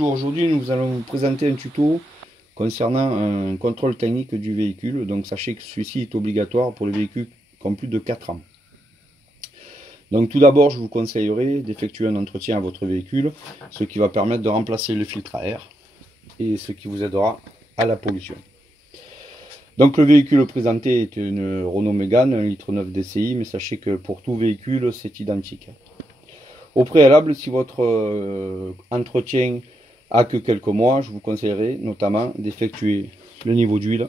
Aujourd'hui, nous allons vous présenter un tuto concernant un contrôle technique du véhicule. Donc sachez que celui-ci est obligatoire pour les véhicules qui ont plus de 4 ans. Donc tout d'abord, je vous conseillerais d'effectuer un entretien à votre véhicule, ce qui va permettre de remplacer le filtre à air et ce qui vous aidera à la pollution. Donc le véhicule présenté est une Renault Mégane 1,9 litre DCI, mais sachez que pour tout véhicule, c'est identique. Au préalable, si votre entretien a que quelques mois, je vous conseillerais notamment d'effectuer le niveau d'huile,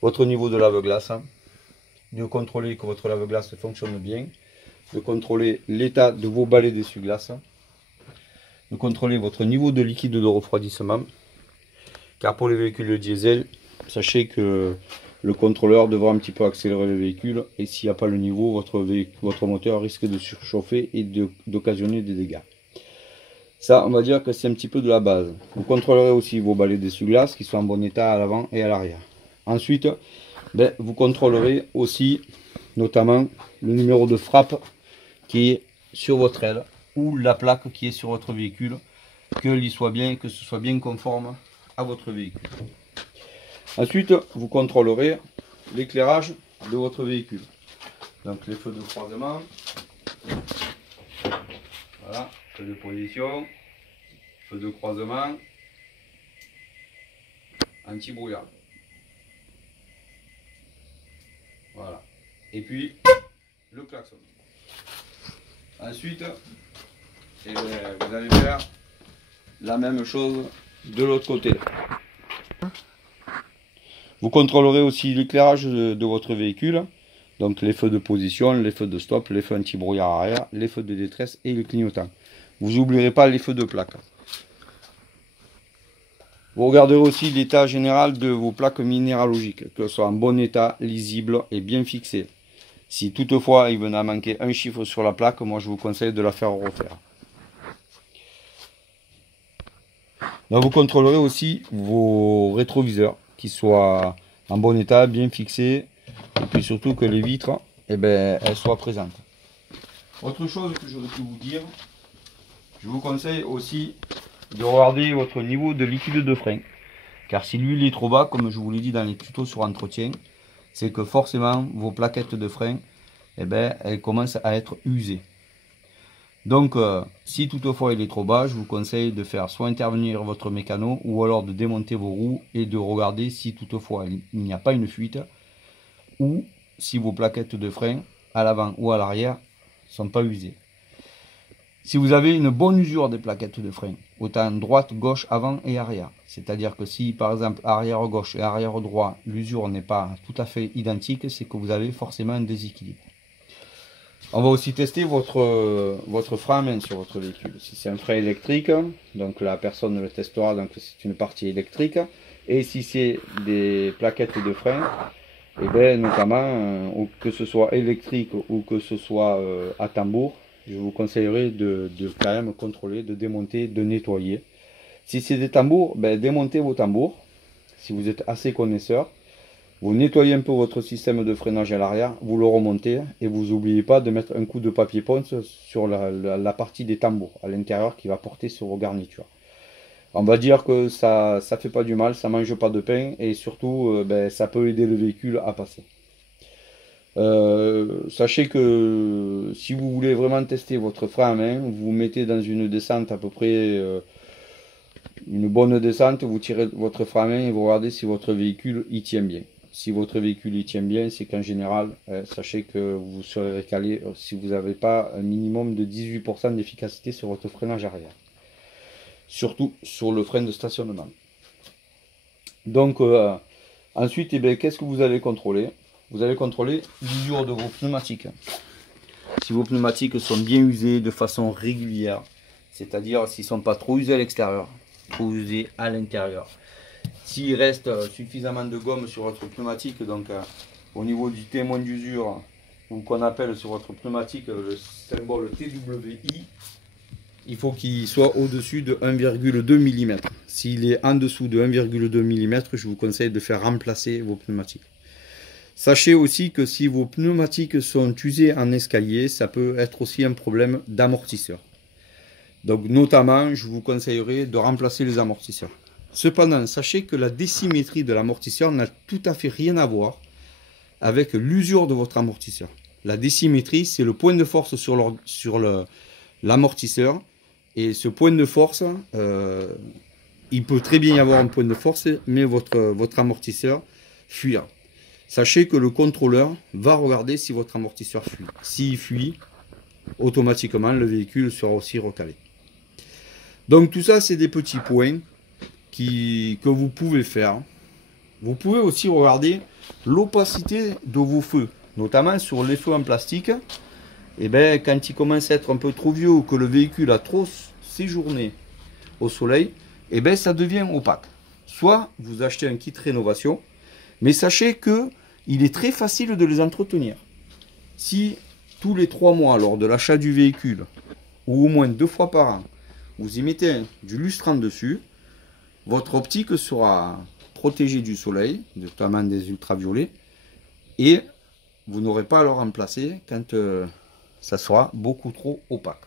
votre niveau de lave-glace, de contrôler que votre lave-glace fonctionne bien, de contrôler l'état de vos balais d'essuie-glace, de contrôler votre niveau de liquide de refroidissement, car pour les véhicules diesel, sachez que le contrôleur devra un petit peu accélérer le véhicule et s'il n'y a pas le niveau, votre moteur risque de surchauffer et d'occasionner des dégâts. Ça, on va dire que c'est un petit peu de la base. Vous contrôlerez aussi vos balais d'essuie-glace qui sont en bon état à l'avant et à l'arrière. Ensuite, vous contrôlerez aussi notamment le numéro de frappe qui est sur votre aile ou la plaque qui est sur votre véhicule, que ce soit bien conforme à votre véhicule. Ensuite, vous contrôlerez l'éclairage de votre véhicule. Donc les feux de croisement, voilà, feu de position, feu de croisement, anti-brouillard. Voilà. Et puis le klaxon. Ensuite, vous allez faire la même chose de l'autre côté. Vous contrôlerez aussi l'éclairage de votre véhicule. Donc les feux de position, les feux de stop, les feux anti-brouillard arrière, les feux de détresse et le clignotant. Vous n'oublierez pas les feux de plaque. Vous regarderez aussi l'état général de vos plaques minéralogiques, qu'elles soient en bon état, lisibles et bien fixées. Si toutefois il venait à manquer un chiffre sur la plaque, moi je vous conseille de la faire refaire. Donc vous contrôlerez aussi vos rétroviseurs, qui soient en bon état, bien fixés, et puis surtout que les vitres, elles soient présentes. Autre chose que j'aurais pu vous dire, je vous conseille aussi de regarder votre niveau de liquide de frein. Car si l'huile est trop bas, comme je vous l'ai dit dans les tutos sur entretien, c'est que forcément vos plaquettes de frein, elles commencent à être usées. Donc si toutefois il est trop bas, je vous conseille de faire soit intervenir votre mécano ou alors de démonter vos roues et de regarder si toutefois il n'y a pas une fuite ou si vos plaquettes de frein à l'avant ou à l'arrière ne sont pas usées. Si vous avez une bonne usure des plaquettes de frein, autant droite, gauche, avant et arrière, c'est-à-dire que si par exemple arrière gauche et arrière droit, l'usure n'est pas tout à fait identique, c'est que vous avez forcément un déséquilibre. On va aussi tester votre frein à main sur votre véhicule. Si c'est un frein électrique, donc la personne le testera, donc c'est une partie électrique. Et si c'est des plaquettes de frein, notamment que ce soit électrique ou que ce soit à tambour, je vous conseillerais de quand même contrôler, de démonter, de nettoyer. Si c'est des tambours, démontez vos tambours, si vous êtes assez connaisseur. Vous nettoyez un peu votre système de freinage à l'arrière, vous le remontez et vous n'oubliez pas de mettre un coup de papier ponce sur la partie des tambours à l'intérieur qui va porter sur vos garnitures. On va dire que ça ne fait pas du mal, ça ne mange pas de pain et surtout ça peut aider le véhicule à passer. Sachez que si vous voulez vraiment tester votre frein à main, vous vous mettez dans une descente à peu près, une bonne descente, vous tirez votre frein à main et vous regardez si votre véhicule y tient bien. Si votre véhicule y tient bien, c'est qu'en général, sachez que vous serez recalé si vous n'avez pas un minimum de 18% d'efficacité sur votre freinage arrière. Surtout sur le frein de stationnement. Donc ensuite, qu'est-ce que vous allez contrôler? Vous allez contrôler l'usure de vos pneumatiques. Si vos pneumatiques sont bien usés de façon régulière, c'est-à-dire s'ils ne sont pas trop usés à l'extérieur, trop usés à l'intérieur. S'il reste suffisamment de gomme sur votre pneumatique, donc au niveau du témoin d'usure, ou qu'on appelle sur votre pneumatique le symbole TWI, il faut qu'il soit au-dessus de 1,2 mm. S'il est en dessous de 1,2 mm, je vous conseille de faire remplacer vos pneumatiques. Sachez aussi que si vos pneumatiques sont usés en escalier, ça peut être aussi un problème d'amortisseur. Donc notamment, je vous conseillerais de remplacer les amortisseurs. Cependant, sachez que la désymétrie de l'amortisseur n'a tout à fait rien à voir avec l'usure de votre amortisseur. La désymétrie, c'est le point de force sur l'amortisseur. Et ce point de force, il peut très bien y avoir un point de force, mais votre amortisseur fuira. Sachez que le contrôleur va regarder si votre amortisseur fuit. S'il fuit, automatiquement, le véhicule sera aussi recalé. Donc tout ça, c'est des petits points que vous pouvez faire. Vous pouvez aussi regarder l'opacité de vos feux, notamment sur les feux en plastique. Et bien, quand ils commencent à être un peu trop vieux ou que le véhicule a trop séjourné au soleil, et bien ça devient opaque. Soit vous achetez un kit rénovation, mais sachez que il est très facile de les entretenir. Si tous les 3 mois, lors de l'achat du véhicule, ou au moins 2 fois par an, vous y mettez du lustrant dessus, votre optique sera protégée du soleil, notamment des ultraviolets, et vous n'aurez pas à le remplacer quand ça sera beaucoup trop opaque.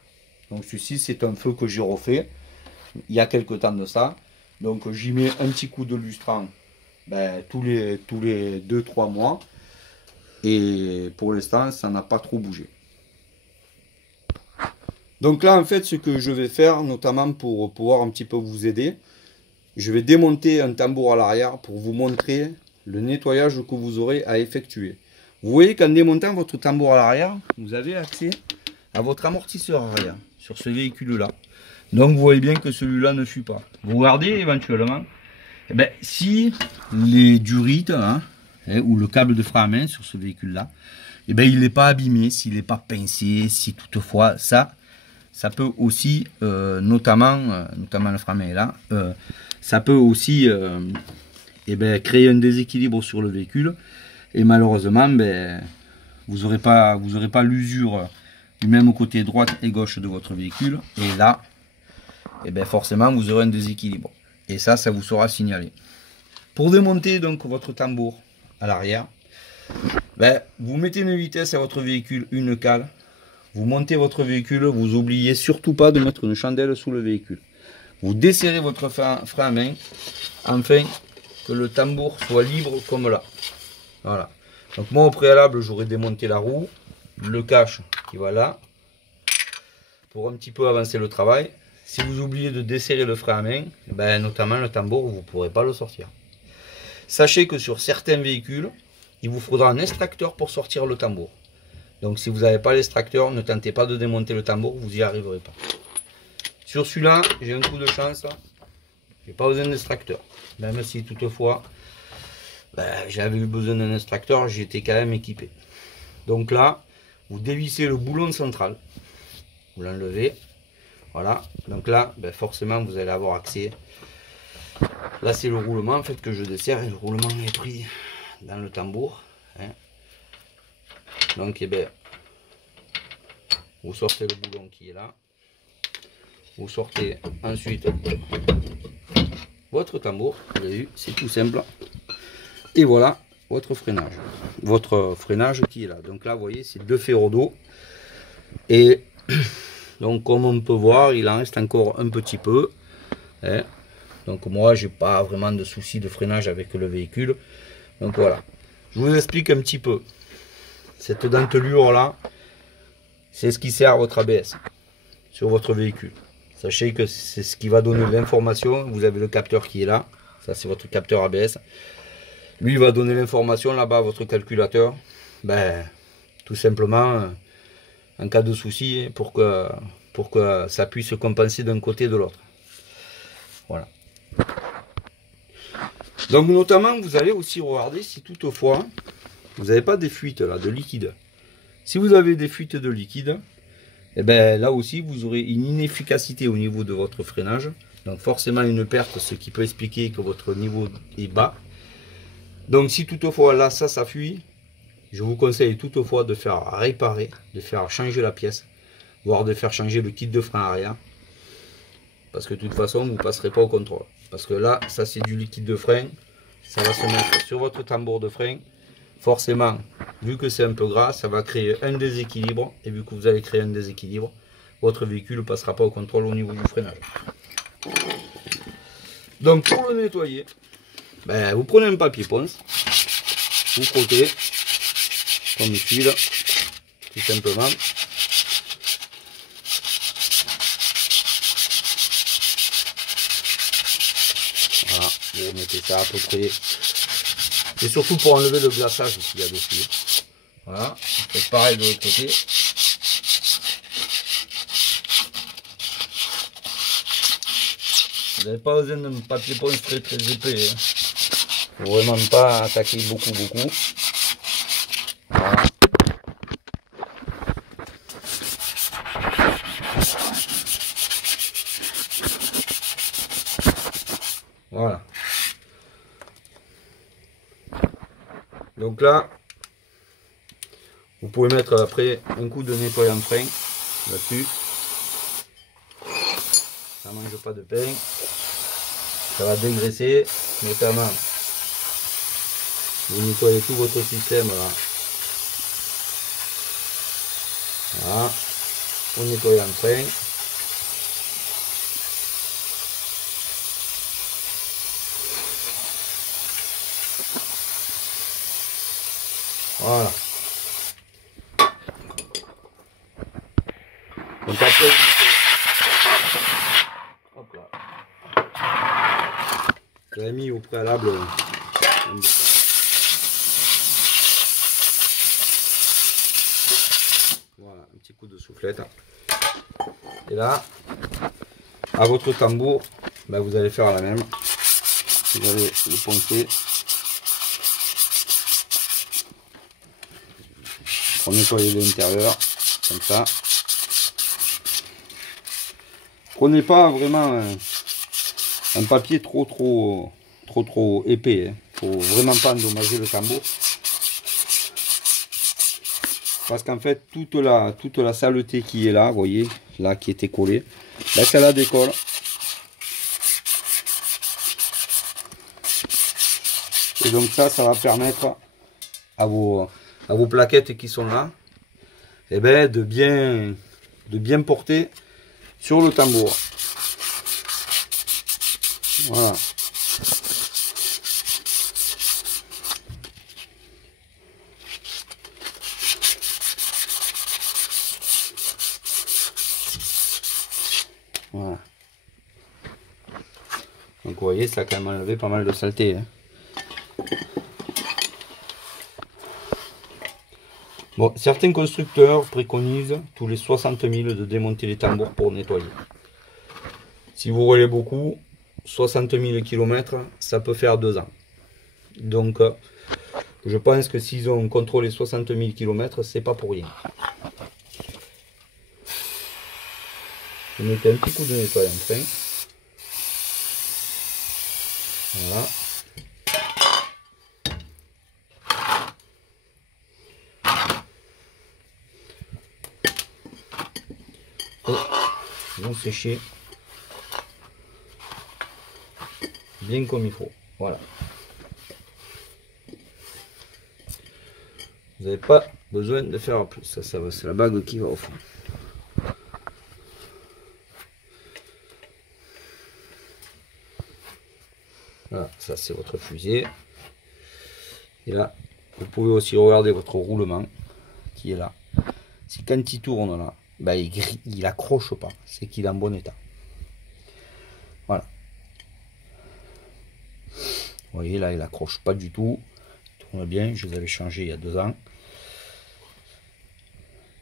Donc ceci, c'est un feu que j'ai refait il y a quelques temps de ça. Donc j'y mets un petit coup de lustrant tous les 2-3 mois. Et pour l'instant, ça n'a pas trop bougé. Donc là, en fait, ce que je vais faire, notamment pour pouvoir un petit peu vous aider, je vais démonter un tambour à l'arrière pour vous montrer le nettoyage que vous aurez à effectuer. Vous voyez qu'en démontant votre tambour à l'arrière, vous avez accès à votre amortisseur arrière sur ce véhicule-là. Donc vous voyez bien que celui-là ne fuit pas. Vous regardez éventuellement, si les durites ou le câble de frein à main sur ce véhicule-là, il n'est pas abîmé, s'il n'est pas pincé, si toutefois ça peut aussi, notamment le frein à main est là, ça peut aussi créer un déséquilibre sur le véhicule. Et malheureusement, vous n'aurez pas l'usure du même côté droite et gauche de votre véhicule. Et là, forcément, vous aurez un déséquilibre. Et ça vous sera signalé. Pour démonter donc votre tambour à l'arrière, vous mettez une vitesse à votre véhicule, une cale. Vous montez votre véhicule, vous n'oubliez surtout pas de mettre une chandelle sous le véhicule. Vous desserrez votre frein à main, afin que le tambour soit libre comme là. Voilà. Donc moi au préalable, j'aurais démonté la roue, le cache qui va là, pour un petit peu avancer le travail. Si vous oubliez de desserrer le frein à main, notamment le tambour, vous ne pourrez pas le sortir. Sachez que sur certains véhicules, il vous faudra un extracteur pour sortir le tambour. Donc si vous n'avez pas l'extracteur, ne tentez pas de démonter le tambour, vous n'y arriverez pas. Sur celui-là, j'ai un coup de chance, j'ai pas besoin d'extracteur. Même si toutefois, j'avais eu besoin d'un extracteur, j'étais quand même équipé. Donc là, vous dévissez le boulon central, vous l'enlevez, voilà. Donc là, forcément, vous allez avoir accès. Là, c'est le roulement en fait que je desserre, et le roulement est pris dans le tambour. Donc, vous sortez le boulon qui est là. Vous sortez ensuite votre tambour. Vous avez vu, c'est tout simple. Et voilà votre freinage. Votre freinage qui est là. Donc là, vous voyez, c'est 2 ferrots d'eau. Et donc, comme on peut voir, il en reste encore un petit peu. Donc moi, j'ai pas vraiment de souci de freinage avec le véhicule. Donc voilà. Je vous explique un petit peu. Cette dentelure là, c'est ce qui sert à votre ABS sur votre véhicule. Sachez que c'est ce qui va donner l'information. Vous avez le capteur qui est là. Ça, c'est votre capteur ABS. Lui, il va donner l'information là-bas à votre calculateur. Tout simplement, en cas de souci, pour que ça puisse compenser d'un côté et de l'autre. Voilà. Donc, notamment, vous allez aussi regarder si toutefois, vous n'avez pas des fuites là, de liquide. Si vous avez des fuites de liquide, là aussi, vous aurez une inefficacité au niveau de votre freinage. Donc forcément une perte, ce qui peut expliquer que votre niveau est bas. Donc si toutefois là, ça fuit, je vous conseille toutefois de faire réparer, de faire changer la pièce, voire de faire changer le kit de frein arrière. Parce que de toute façon, vous ne passerez pas au contrôle. Parce que là, ça c'est du liquide de frein, ça va se mettre sur votre tambour de frein. Forcément, vu que c'est un peu gras, ça va créer un déséquilibre. Et vu que vous allez créer un déséquilibre, votre véhicule ne passera pas au contrôle au niveau du freinage. Donc pour le nettoyer, ben, vous prenez un papier ponce, vous frottez comme ici là, tout simplement. Voilà, vous remettez ça à peu près. Et surtout pour enlever le glaçage qu'il y a dessus. Voilà, faites pareil de l'autre côté. Vous n'avez pas besoin d'un papier ponce très épais. Hein. Faut vraiment pas attaquer beaucoup. Voilà. Voilà. Donc là, vous pouvez mettre après un coup de nettoyant frein là-dessus. Ça mange pas de pain. Ça va dégraisser, notamment. Vous nettoyez tout votre système là. Voilà. Au nettoyant frein. Voilà. Donc après, hop là. J'avais mis au préalable voilà, un petit coup de soufflette. Et là, à votre tambour, ben vous allez faire la même. Vous allez le poncer. Pour nettoyer l'intérieur, comme ça. Prenez pas vraiment un papier trop épais. Hein. Faut vraiment pas endommager le tambour. Parce qu'en fait, toute la saleté qui est là, vous voyez, là qui était collée, là ça la décolle. Et donc ça va permettre à vos plaquettes qui sont là, eh ben, de bien porter sur le tambour. Voilà. Voilà. Donc vous voyez, ça a quand même enlevé pas mal de saleté. Hein. Bon, certains constructeurs préconisent tous les 60 000 de démonter les tambours pour nettoyer. Si vous roulez beaucoup, 60 000 km, ça peut faire 2 ans. Donc, je pense que s'ils ont contrôlé 60 000 km, c'est pas pour rien. Vous mettez un petit coup de nettoyant frein. Voilà. Et vous séchez bien comme il faut. Voilà. Vous n'avez pas besoin de faire plus. Ça c'est la bague qui va au fond. Voilà, ça c'est votre fusée. Et là, vous pouvez aussi regarder votre roulement qui est là. Si quand il tourne là, ben, il accroche pas, c'est qu'il est en bon état. Voilà. Vous voyez là, il accroche pas du tout. Il tourne bien, je les avais changés il y a 2 ans.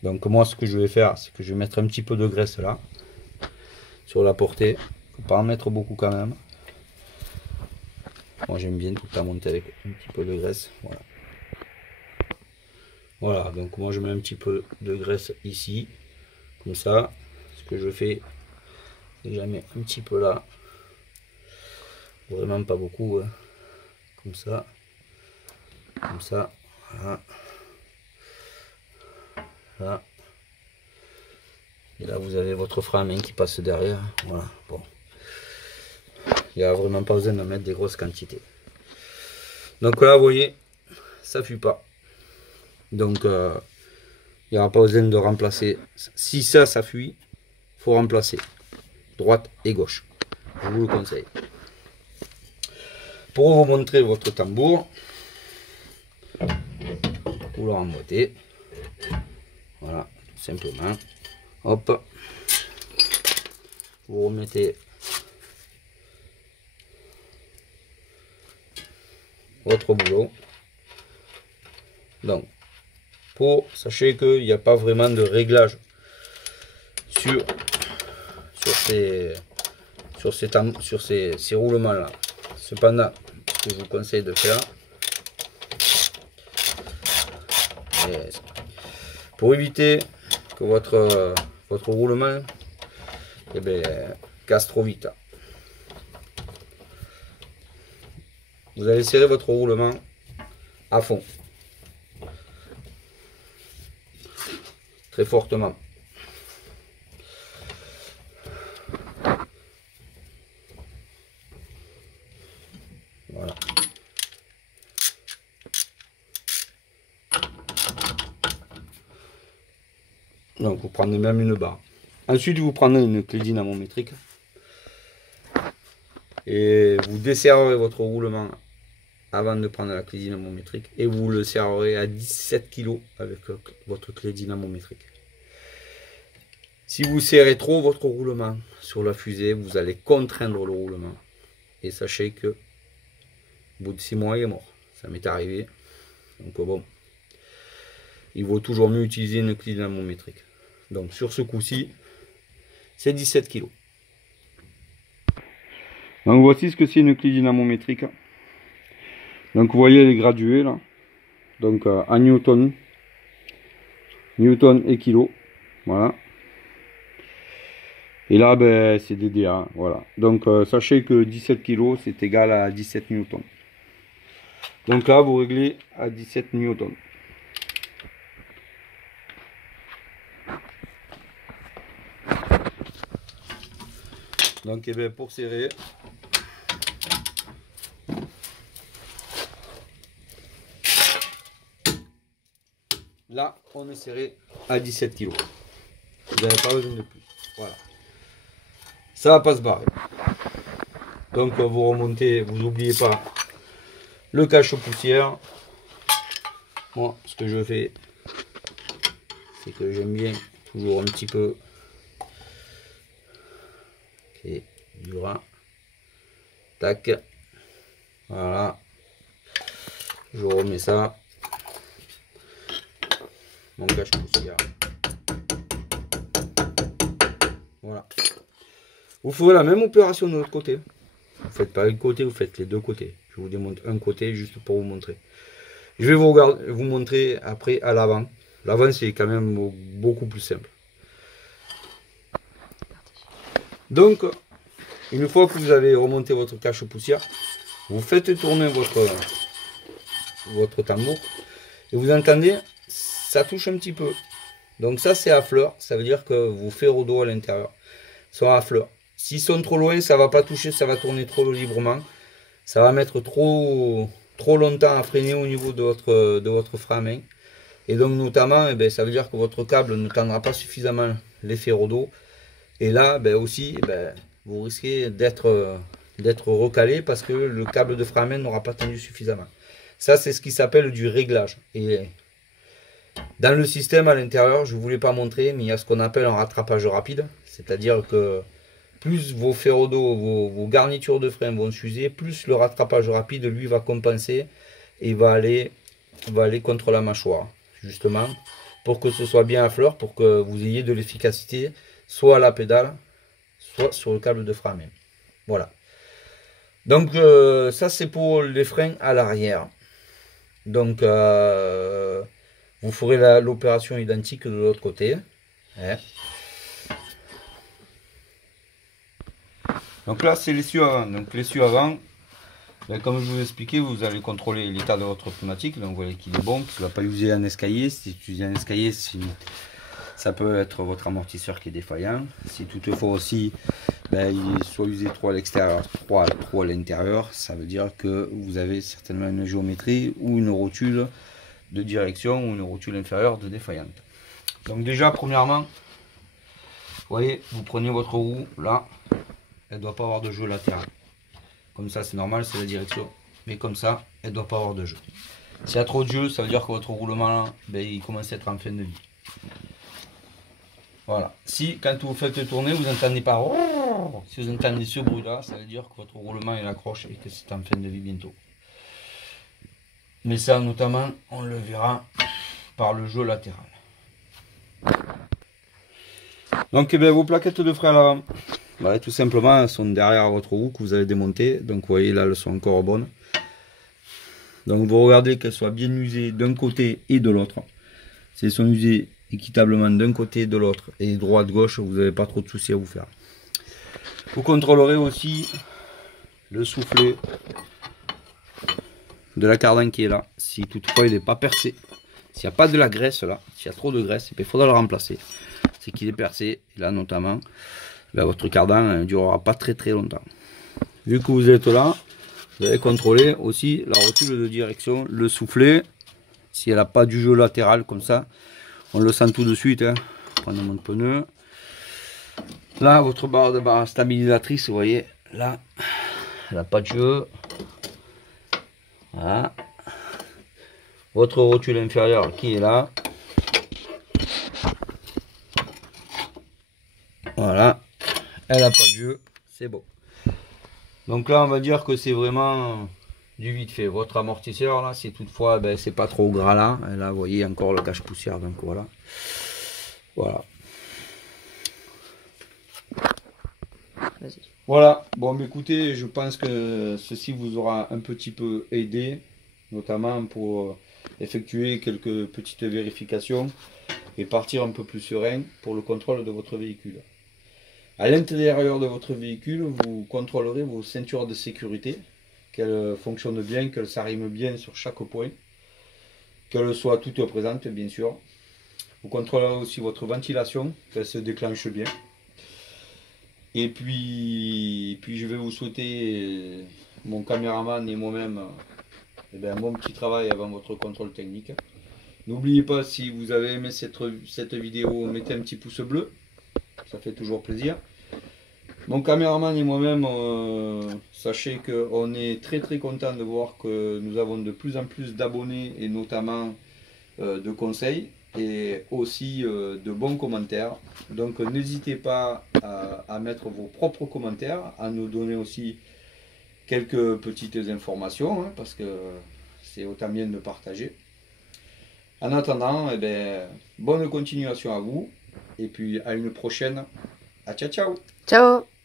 Donc moi ce que je vais faire, c'est que je vais mettre un petit peu de graisse là, sur la portée. Faut pas en mettre beaucoup quand même. Moi j'aime bien tout la monter avec un petit peu de graisse. Voilà. Voilà, donc moi je mets un petit peu de graisse ici. Comme ça. Ce que je fais, c'est que je la mets un petit peu là. Vraiment pas beaucoup. Hein. Comme ça. Comme ça. Voilà. Là. Et là vous avez votre frein à main qui passe derrière. Voilà. Bon. Il n'y a vraiment pas besoin de mettre des grosses quantités. Donc là vous voyez, ça fuit pas. Donc il n'y aura pas besoin de remplacer. Si ça fuit, faut remplacer droite et gauche. Je vous le conseille. Pour vous montrer votre tambour, vous le remboîtez. Voilà, tout simplement. Hop. Vous remettez votre boulot. Donc, sachez qu'il n'y a pas vraiment de réglage sur ces roulements là. Cependant, ce que je vous conseille de faire, pour éviter que votre roulement casse trop vite, vous allez serrer votre roulement à fond, très fortement. Voilà. Donc vous prenez même une barre. Ensuite vous prenez une clé dynamométrique et vous desserrerez votre roulement avant de prendre la clé dynamométrique et vous le serrerez à 17 kg avec votre clé dynamométrique. Si vous serrez trop votre roulement sur la fusée, vous allez contraindre le roulement. Et sachez que au bout de 6 mois, il est mort. Ça m'est arrivé. Donc bon, il vaut toujours mieux utiliser une clé dynamométrique. Donc sur ce coup-ci, c'est 17 kg. Donc voici ce que c'est une clé dynamométrique. Donc vous voyez les gradués là. Donc en newton et kilo. Voilà. Et là c'est des DA. Voilà. Donc sachez que 17 kg c'est égal à 17 newtons. Donc là vous réglez à 17 newtons. Donc pour serrer, là on est serré à 17 kg. Vous n'avez pas besoin de plus. Voilà. Ça va pas se barrer. Donc vous remontez, vous n'oubliez pas le cache-poussière. Moi ce que je fais, c'est que j'aime bien toujours un petit peu du rein. Tac. Voilà. Je remets ça. Mon cache-poussière. Voilà. Vous ferez la même opération de l'autre côté. Vous faites pas un côté, vous faites les deux côtés. Je vous démontre un côté juste pour vous montrer. Je vais vous montrer après à l'avant. L'avant c'est quand même beaucoup plus simple. Donc, une fois que vous avez remonté votre cache-poussière, vous faites tourner votre tambour et vous entendez, ça touche un petit peu. Donc ça c'est à fleur, ça veut dire que vos férodos à l'intérieur sont à fleur. S'ils sont trop loin, ça va pas toucher, ça va tourner trop librement. Ça va mettre trop longtemps à freiner au niveau de votre frein à main. Et donc notamment, ça veut dire que votre câble ne tendra pas suffisamment les férodos. Et là, aussi, vous risquez d'être recalé parce que le câble de frein à main n'aura pas tendu suffisamment. Ça, c'est ce qui s'appelle du réglage. Et dans le système à l'intérieur, je ne vous l'ai pas montré, mais il y a ce qu'on appelle un rattrapage rapide. C'est-à-dire que plus vos férodos, vos garnitures de frein vont s'user, plus le rattrapage rapide, lui, va compenser et va aller contre la mâchoire. Justement, pour que ce soit bien à fleur, pour que vous ayez de l'efficacité, soit à la pédale, soit sur le câble de frein à main. Voilà. Donc ça c'est pour les freins à l'arrière. Donc vous ferez l'opération identique de l'autre côté. Hein. Donc là c'est l'essieu avant. Donc l'essieu avant, comme je vous ai expliqué, vous allez contrôler l'état de votre pneumatique. Donc vous voyez qu'il est bon, qu'il ne va pas user un escalier. Si tu uses un escalier, ça peut être votre amortisseur qui est défaillant. Si toutefois aussi il est soit usé trop à l'extérieur, trop à l'intérieur, ça veut dire que vous avez certainement une géométrie ou une rotule de direction ou une rotule inférieure de défaillante. Donc déjà premièrement, voyez, vous prenez votre roue, là, elle ne doit pas avoir de jeu latéral. Comme ça, c'est normal, c'est la direction. Mais comme ça, elle ne doit pas avoir de jeu. S'il y a trop de jeu, ça veut dire que votre roulement, là, ben, il commence à être en fin de vie. Voilà. Si, quand vous faites tourner, vous n'entendez pas... Si vous entendez ce bruit-là, ça veut dire que votre roulement, il accroche et que c'est en fin de vie bientôt. Mais ça, notamment, on le verra par le jeu latéral. Donc, eh bien, vos plaquettes de frein à l'avant, bah, tout simplement, elles sont derrière votre roue que vous avez démontée. Donc, vous voyez, là, elles sont encore bonnes. Donc, vous regardez qu'elles soient bien usées d'un côté et de l'autre. Si elles sont usées équitablement d'un côté et de l'autre, et droite-gauche, vous n'avez pas trop de soucis à vous faire. Vous contrôlerez aussi le soufflet de la cardan qui est là, si toutefois il n'est pas percé. S'il n'y a pas de la graisse là, s'il y a trop de graisse, il faudra le remplacer. C'est qu'il est percé, et là notamment, là, votre cardan ne durera pas très longtemps. Vu que vous êtes là, vous allez contrôler aussi la rotule de direction, le soufflet. Si elle n'a pas du jeu latéral comme ça, on le sent tout de suite. Hein. Prenez mon pneu. Là, votre barre de barre stabilisatrice, vous voyez, là, elle n'a pas de jeu. Voilà. Votre rotule inférieure qui est là. Voilà. Elle n'a pas de jeu. C'est bon. Donc là, on va dire que c'est vraiment du vite fait. Votre amortisseur, là, si toutefois, ben, c'est pas trop gras là. Et là, vous voyez encore le cache-poussière. Donc voilà. Voilà. Voilà, bon écoutez, je pense que ceci vous aura un petit peu aidé, notamment pour effectuer quelques petites vérifications et partir un peu plus serein pour le contrôle de votre véhicule. À l'intérieur de votre véhicule, vous contrôlerez vos ceintures de sécurité, qu'elles fonctionnent bien, qu'elles s'arriment bien sur chaque point, qu'elles soient toutes présentes bien sûr. Vous contrôlerez aussi votre ventilation, qu'elle se déclenche bien. Et puis je vais vous souhaiter, mon caméraman et moi-même, un bon petit travail avant votre contrôle technique. N'oubliez pas, si vous avez aimé cette vidéo, mettez un petit pouce bleu, ça fait toujours plaisir. Mon caméraman et moi-même, sachez qu'on est très content de voir que nous avons de plus en plus d'abonnés et notamment de conseils. Et aussi de bons commentaires. Donc n'hésitez pas à mettre vos propres commentaires, à nous donner aussi quelques petites informations, hein, parce que c'est autant bien de partager. En attendant, eh bien, bonne continuation à vous, et puis à une prochaine. À ciao ciao. Ciao.